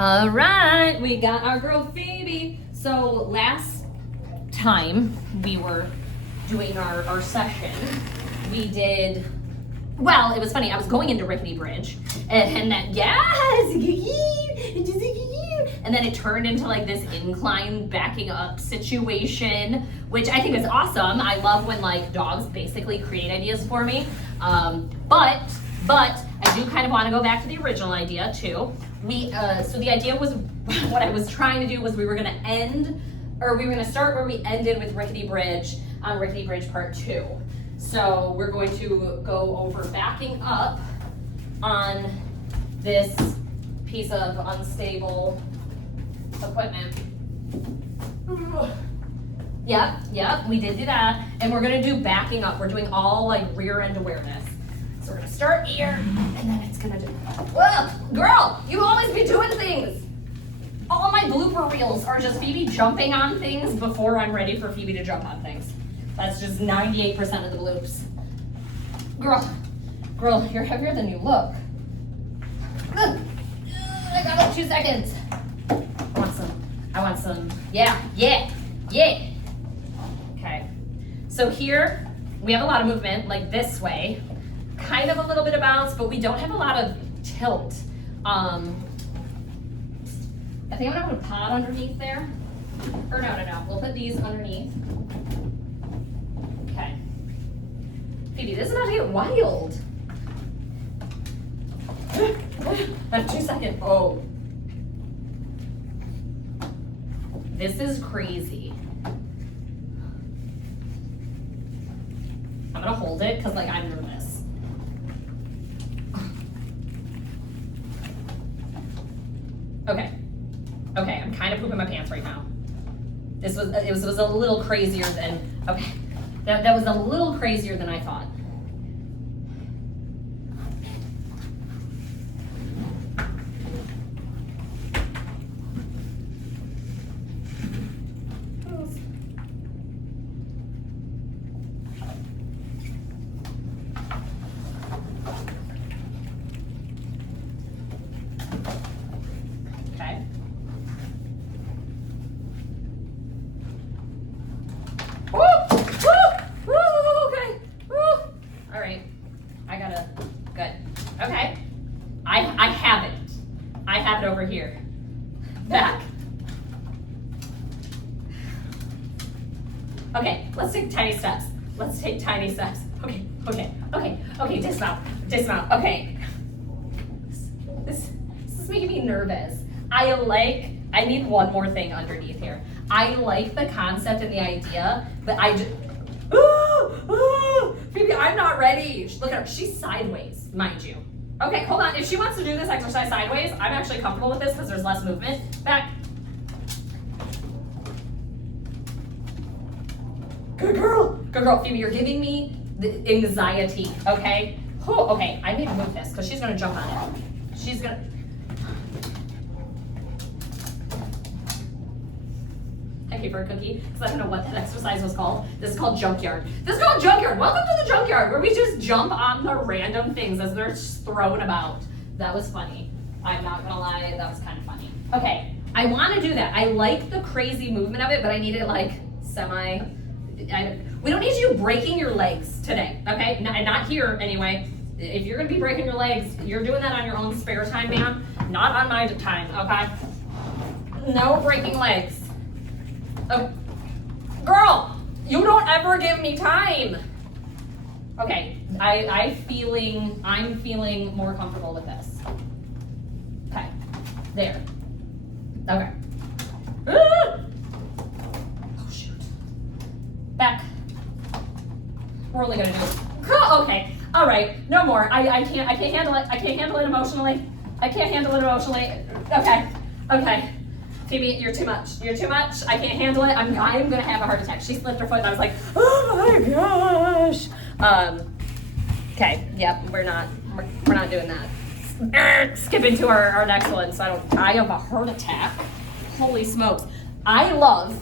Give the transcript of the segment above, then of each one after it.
All right, we got our girl Phoebe. So last time we were doing our session, we did, well, it was funny. I was going into Rickety Bridge and then, yes, and then it turned into like this incline backing up situation, which I think is awesome. I love when like dogs basically create ideas for me. But I do kind of want to go back to the original idea too. So the idea was, what I was trying to do was we were going to start where we ended with Rickety Bridge on Rickety Bridge Part 2. So we're going to go over backing up on this piece of unstable equipment. Yep, we did do that. And we're going to do backing up. We're doing all like rear end awareness. So we're gonna start here, and then it's gonna do, whoa, girl, you always be doing things. All my blooper reels are just Phoebe jumping on things before I'm ready for Phoebe to jump on things. That's just 98% of the bloops. Girl, you're heavier than you look. I got like 2 seconds. I want some, yeah. Okay, so here, we have a lot of movement, like this way. Kind of a little bit of bounce, but we don't have a lot of tilt. I think I'm gonna put a pod underneath there. Or no, we'll put these underneath. Okay. Phoebe, this is about to get wild. I have 2 seconds. Oh. This is crazy. I'm gonna hold it because like I'm nervous. Okay, I'm kind of pooping my pants right now. It was a little crazier than, okay, that was a little crazier than I thought. I have it over here. Back. Okay, let's take tiny steps. Okay, dismount. Okay. This is making me nervous. I need one more thing underneath here. I like the concept and the idea, but I just, Phoebe, I'm not ready. Look at her, she's sideways, mind you. Okay, hold on. If she wants to do this exercise sideways, I'm actually comfortable with this because there's less movement. Back. Good girl, Phoebe, you're giving me the anxiety, okay? Oh, okay, I need to move this because she's gonna jump on it. She's gonna. I gave her a cookie because I don't know what that exercise was called. This is called junkyard. Welcome to the junkyard where we just jump on the random things as they're thrown about. That was funny. I'm not gonna lie, that was kind of funny. Okay, I want to do that. I like the crazy movement of it, but I need it like we don't need you breaking your legs today, okay? And not here anyway. If you're gonna be breaking your legs, you're doing that on your own spare time, ma'am. Not on my time, okay? No breaking legs. Oh, girl, you don't ever give me time. Okay, I'm feeling more comfortable with this. Okay, there. Okay. Oh shoot. Back. We're only gonna do. Okay. All right. No more. I can't handle it. I can't handle it emotionally. Okay. Phoebe, you're too much. I can't handle it. I'm gonna have a heart attack. She slipped her foot and I was like, oh my gosh. Okay, yep, we're not doing that. Skipping to our next one so I don't die of a heart attack. Holy smokes. I love,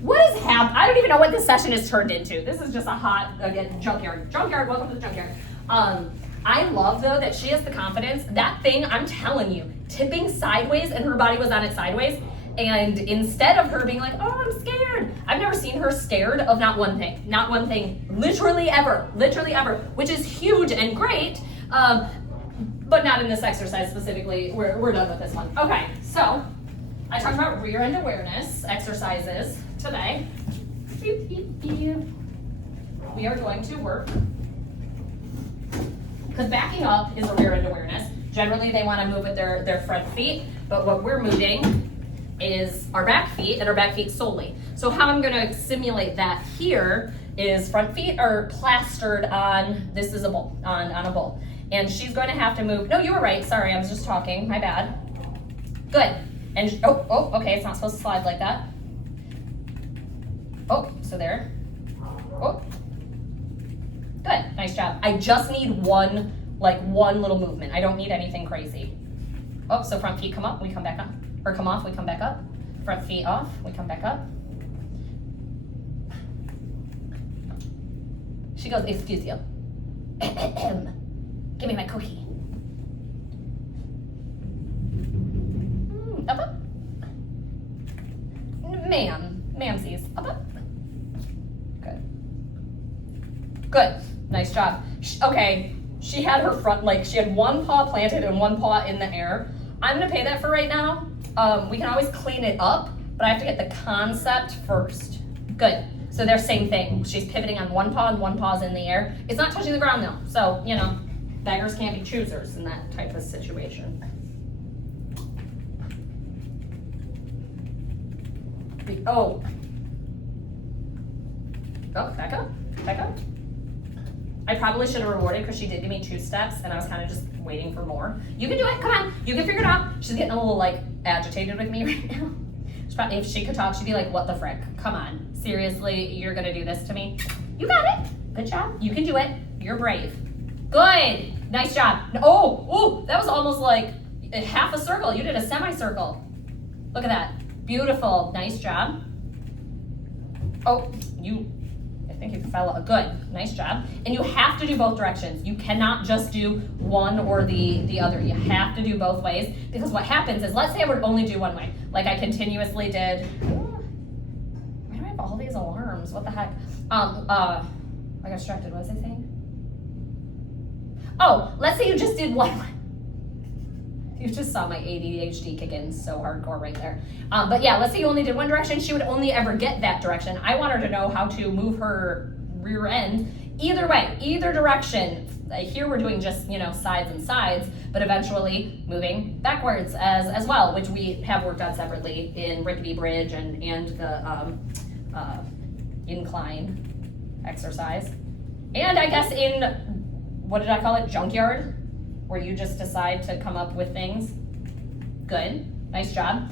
what is happening? I don't even know what this session has turned into. This is just a hot, again, junkyard. Welcome to the junkyard. I love, though, that she has the confidence. That thing, I'm telling you, tipping sideways and her body was on it sideways. And instead of her being like, oh, I'm scared, I've never seen her scared of not one thing, literally ever, which is huge and great, but not in this exercise specifically. We're done with this one. Okay, so I talked about rear end awareness exercises today. We are going to work, because backing up is a rear end awareness. Generally, they want to move with their front feet, but what we're moving is our back feet and our back feet solely. So how I'm going to simulate that here is front feet are plastered on, this is a bowl, on a bowl. And she's going to have to move, no, you were right, sorry, I was just talking, my bad. Good. And, okay, it's not supposed to slide like that. Oh, so there. Oh. Good, nice job. I just need one little movement. I don't need anything crazy. Oh, so front feet come up, we come back up. Or come off, we come back up. Front feet off, we come back up. She goes, excuse you. Give me my cookie. Up. Ma'amsies. Up. Good. Nice job. Okay, she had her front, she had one paw planted and one paw in the air. I'm gonna pay that for right now. We can always clean it up, but I have to get the concept first. Good. So they're same thing. She's pivoting on one paw and one paw's in the air. It's not touching the ground though. So, beggars can't be choosers in that type of situation. Oh, back up. I probably should have rewarded because she did give me 2 steps and I was kind of just waiting for more. You can do it, come on, you can figure it out. She's getting a little agitated with me right now. If she could talk, she'd be like, what the frick? Come on, seriously, you're gonna do this to me? You got it, good job, you can do it, you're brave. Good, nice job. Oh, that was almost like half a circle. You did a semicircle. Look at that, beautiful, nice job. Oh, I think you fell out. Good, nice job. And you have to do both directions. You cannot just do one or the other. You have to do both ways, because what happens is, let's say I would only do one way, like I continuously did. Why do I have all these alarms? What the heck? I got distracted. What was I saying? Oh, let's say you just did one way. You just saw my ADHD kick in so hardcore right there. But yeah, let's say you only did one direction. She would only ever get that direction. I want her to know how to move her rear end either way, either direction. Here we're doing just, sides and sides, but eventually moving backwards as well, which we have worked on separately in rickety bridge and the incline exercise. And I guess in, what did I call it, junkyard? Where you just decide to come up with things. Good, nice job.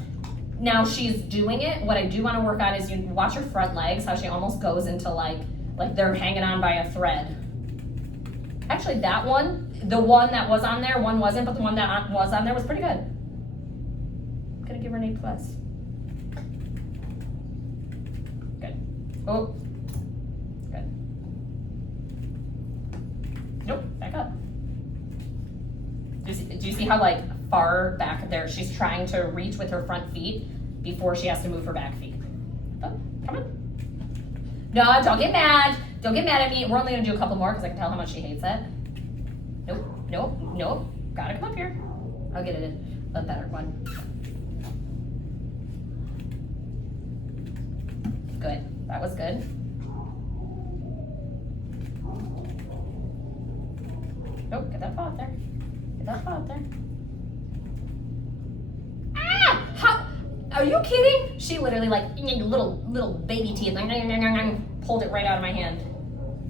Now she's doing it. What I do want to work on is you watch her front legs, how she almost goes into like they're hanging on by a thread. Actually, that one, the one that was on there, one wasn't, but the one that was on there was pretty good. I'm gonna give her an A+. Good. Oh, good. Nope, back up. Do you see how far back there she's trying to reach with her front feet before she has to move her back feet? Oh, come on. No, don't get mad. Don't get mad at me. We're only gonna do a couple more because I can tell how much she hates it. Nope. Gotta come up here. I'll get it a better one. Good. That was good. Nope, get that paw up there. Get that paw up there. Ah! How? Are you kidding? She literally little baby teeth pulled it right out of my hand.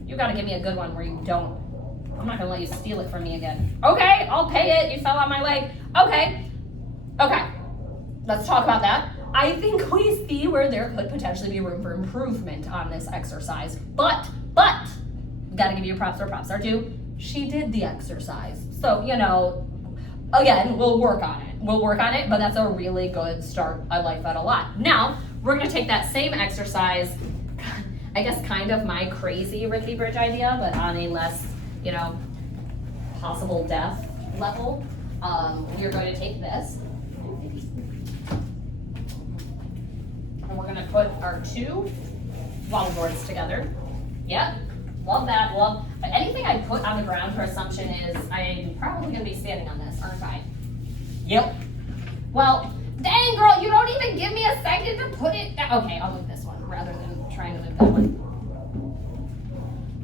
You gotta give me a good one where you don't. I'm not gonna let you steal it from me again. Okay, I'll pay it. You fell on my leg. Okay. Let's talk about that. I think we see where there could potentially be room for improvement on this exercise. But, gotta give you props where props are due. She did the exercise. So, again, we'll work on it, but that's a really good start. I like that a lot. Now, we're gonna take that same exercise, I guess kind of my crazy Rickety Bridge idea, but on a less, possible death level, we are going to take this. And we're gonna put our 2 longboards together. Yep, love that, love. But anything I put on the ground, her assumption is I'm probably gonna be standing on this, aren't I? Yep. Well, dang girl, you don't even give me a second to put it down. Okay, I'll move this one rather than trying to move that one.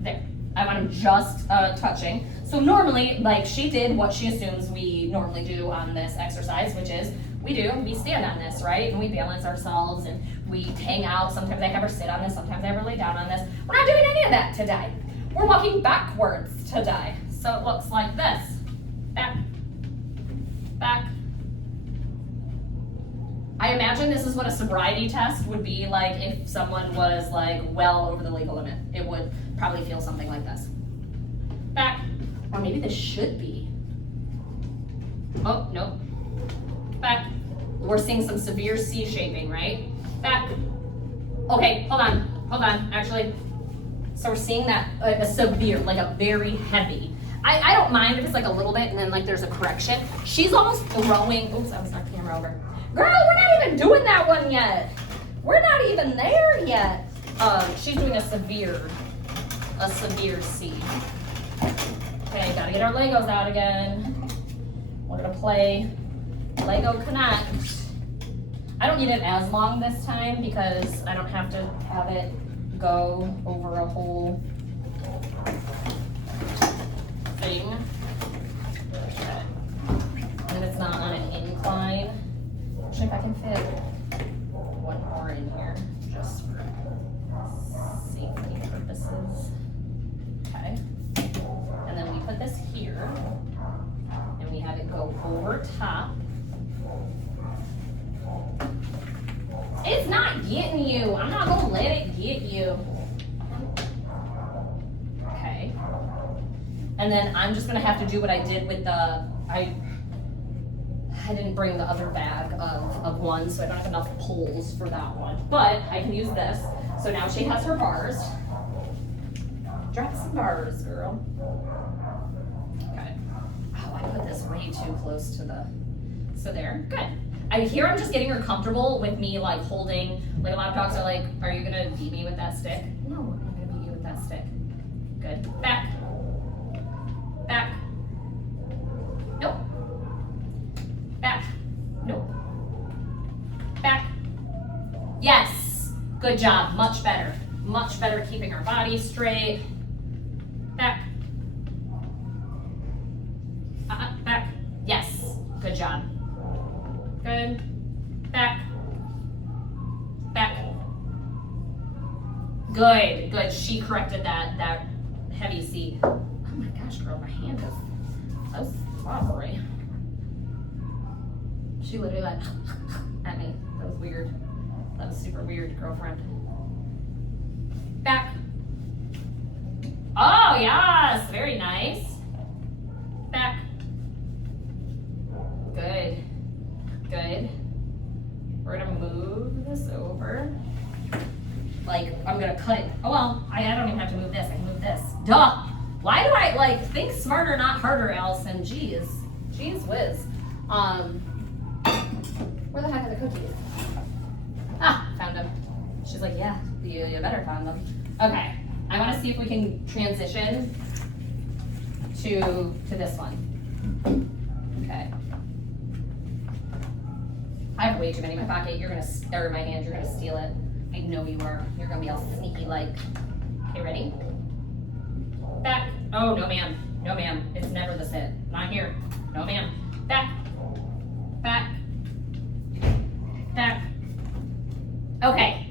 There, I want them just touching. So normally, like she did what she assumes we normally do on this exercise, which is we stand on this, right? And we balance ourselves and we hang out. Sometimes I have her sit on this, sometimes I have her lay down on this. We're not doing any of that today. We're walking backwards today. So it looks like this. Back, back. I imagine this is what a sobriety test would be like if someone was like well over the legal limit. It would probably feel something like this. Back. Or maybe this should be. Oh, nope. Back. We're seeing some severe C shaping, right? Back. Okay, hold on, actually. So we're seeing that, a severe, like a very heavy. I don't mind if it's like a little bit and then like there's a correction. She's almost throwing, oops, I was knocked the camera over. Girl, we're not even doing that one yet. We're not even there yet. She's doing a severe C. Okay, gotta get our Legos out again. We're gonna play Lego Connect. I don't need it as long this time because I don't have to have it go over a whole thing. Okay. And it's not on an incline. Actually, if I can fit one more in here, just for safety purposes. Okay. And then we put this here, and we have it go over top. It's not getting you. I'm not gonna let it get you. Okay. And then I'm just gonna have to do what I did with the, I didn't bring the other bag of ones, so I don't have enough poles for that one. But I can use this. So now she has her bars. Drop some bars, girl. Okay. Oh, I put this way too close to the, so there, good. I'm just getting her comfortable with me like holding, like a lot of dogs are like, are you gonna beat me with that stick? No, I'm not gonna beat you with that stick. Good, back, back, nope, back, nope, back, yes, good job, much better keeping our body straight, back, back, yes, good job. Good. Back. Back. Good. Good. She corrected that heavy C. Oh my gosh, girl, my hand is so slobbery. She literally went at me. That was weird. That was super weird, girlfriend. Back. Oh, yes. Very nice. Back. Good. Good. We're gonna move this over. Like, I'm gonna cut it. Oh well, I don't even have to move this. I can move this. Duh! Why do I, like, think smarter, not harder, Allison? Jeez. Jeez whiz. Where the heck are the cookies? Ah, found them. She's like, yeah, you better find them. Okay. I wanna see if we can transition to this one. Okay. I have way too many in my pocket. You're gonna, or in my hand, you're gonna steal it. I know you are. You're gonna be all sneaky like. Okay, ready? Back. Oh, no ma'am. No ma'am. It's never the sit. Not here. No ma'am. Back. Back. Back. Okay.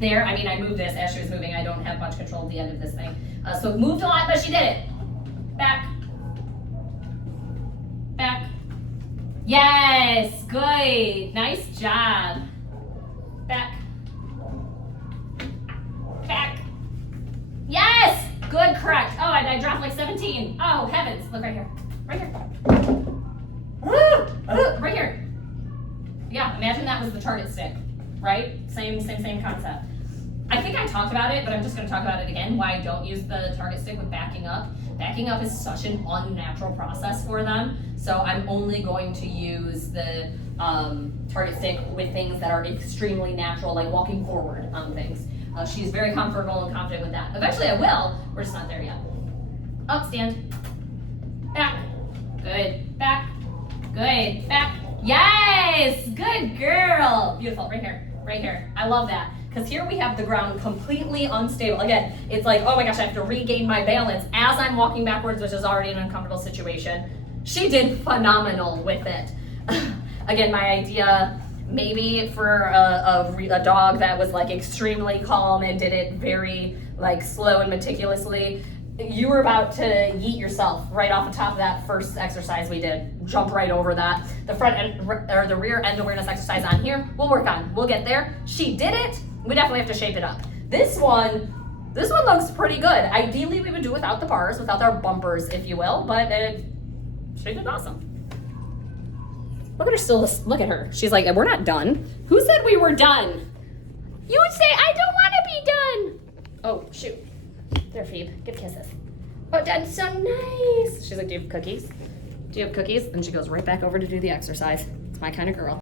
There, I mean, I moved this as she was moving. I don't have much control at the end of this thing. So it moved a lot, but she did it. Back. Back. Yes, good. Nice job. Back. Back. Yes, good, correct. Oh, I dropped like 17. Oh, heavens. Look right here. Right here. Right here. Yeah, imagine that was the target stick, right? Same concept. I think I talked about it, but I'm just going to talk about it again, why I don't use the target stick with backing up. Backing up is such an unnatural process for them, so I'm only going to use the target stick with things that are extremely natural, like walking forward on things. She's very comfortable and confident with that. Eventually I will, we're just not there yet. Up, stand. Back. Good. Back. Good. Back. Yes! Good girl! Beautiful. Right here. Right here. I love that. Because here we have the ground completely unstable. Again, it's like, oh my gosh, I have to regain my balance as I'm walking backwards, which is already an uncomfortable situation. She did phenomenal with it. Again, my idea, maybe for a dog that was like extremely calm and did it very like slow and meticulously, you were about to yeet yourself right off the top of that first exercise we did. Jump right over that. The front end, or the rear end awareness exercise on here, we'll work on. We'll get there. She did it. We definitely have to shape it up. This one looks pretty good. Ideally, we would do without the bars, without our bumpers, if you will, but she did awesome. Look at her still, look at her. She's like, we're not done. Who said we were done? You would say, I don't want to be done. Oh, shoot. There, Phoebe, give kisses. Oh, that's so nice. She's like, do you have cookies? Do you have cookies? And she goes right back over to do the exercise. It's my kind of girl.